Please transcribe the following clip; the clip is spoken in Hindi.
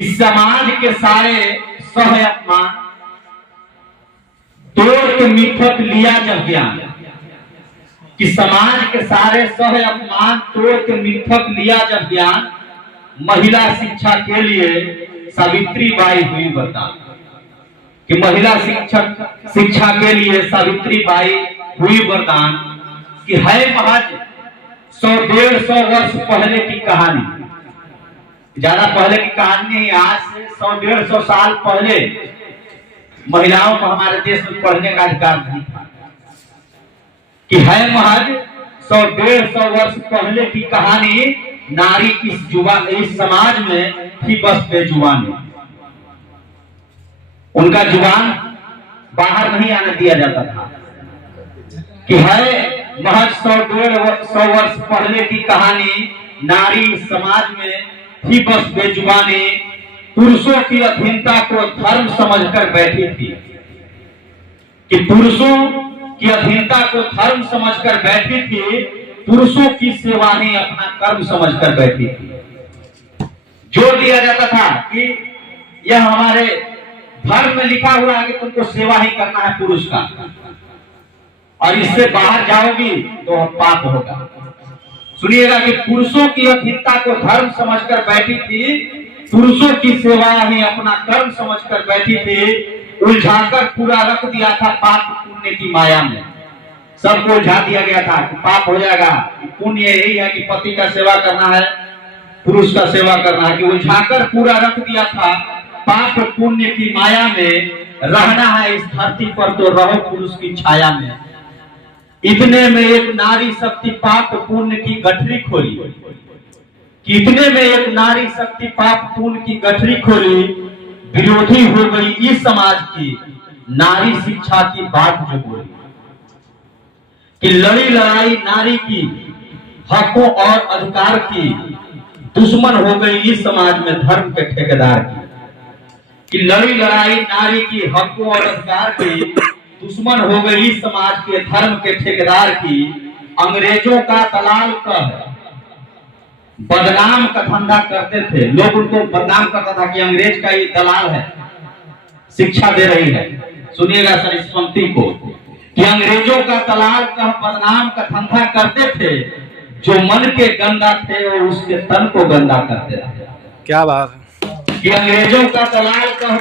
इस समाज के सारे सह अपमान तोड़ के मिथक लिया जब ज्ञान, कि समाज के सारे सह अपमान तोड़ के मिथक लिया जब ज्ञान, महिला शिक्षा के लिए सावित्री बाई हुई वरदान। कि महिला शिक्षा के लिए सावित्री बाई हुई वरदान। कि है महज 100-150 वर्ष पहले की कहानी, ज्यादा पहले की कहानी नहीं, आज से 100-150 साल पहले महिलाओं को हमारे देश में पढ़ने का अधिकार नहीं था। कि है महज 100-150 वर्ष पहले की कहानी, नारी इस समाज में थी बस बेजुबान। उनका जुबान बाहर नहीं आने दिया जाता था। कि है महज 100-150 वर्ष पहले की कहानी, नारी समाज में थी बस बेजुबानी, पुरुषों की अधीनता को धर्म समझकर बैठी थी। कि पुरुषों की अधीनता को धर्म समझकर बैठी थी, पुरुषों की सेवा ही अपना कर्म समझकर बैठी थी। जोर दिया जाता था कि यह हमारे धर्म में लिखा हुआ है कि तुमको सेवा ही करना है पुरुष का, और इससे बाहर जाओगी तो पाप होगा। सुनिएगा कि पुरुषों की अधीनता को धर्म समझकर बैठी थी, पुरुषों की सेवा ही अपना कर्म समझकर बैठी थी। उलझाकर पूरा रख दिया था पाप पुण्य की माया में। सबको उलझा दिया गया था कि पाप हो जाएगा, पुण्य यही है कि पति का सेवा करना है, पुरुष का सेवा करना है। कि उलझाकर पूरा रख दिया था पाप पुण्य की माया में। रहना है इस धरती पर तो रहो पुरुष की छाया में। इतने में एक नारी शक्ति पाप पुण्य की गठरी खोली। इतने में एक नारी शक्ति पाप पुण्य की गठरी खोली। विरोधी हो गई इस समाज की नारी शिक्षा की बात जो बोली। कि लड़ी लड़ाई नारी की हकों और अधिकार की, दुश्मन हो गई इस समाज में धर्म के ठेकेदार की। कि लड़ी लड़ाई नारी की हकों और अधिकार की, दुश्मन हो गई इस समाज के धर्म के ठेकेदार की। अंग्रेजों का दलाल कह बदनाम का धंधा करते थे लोग, उनको बदनाम करता था कि अंग्रेज का ये दलाल है, शिक्षा दे रही है। सुनिएगा सर इस पंक्ति को, कि अंग्रेजों का दलाल कह बदनाम का धंधा करते थे, जो मन के गंदा थे और उसके तन को गंदा करते थे। क्या बात है। कि अंग्रेजों का दलाल कह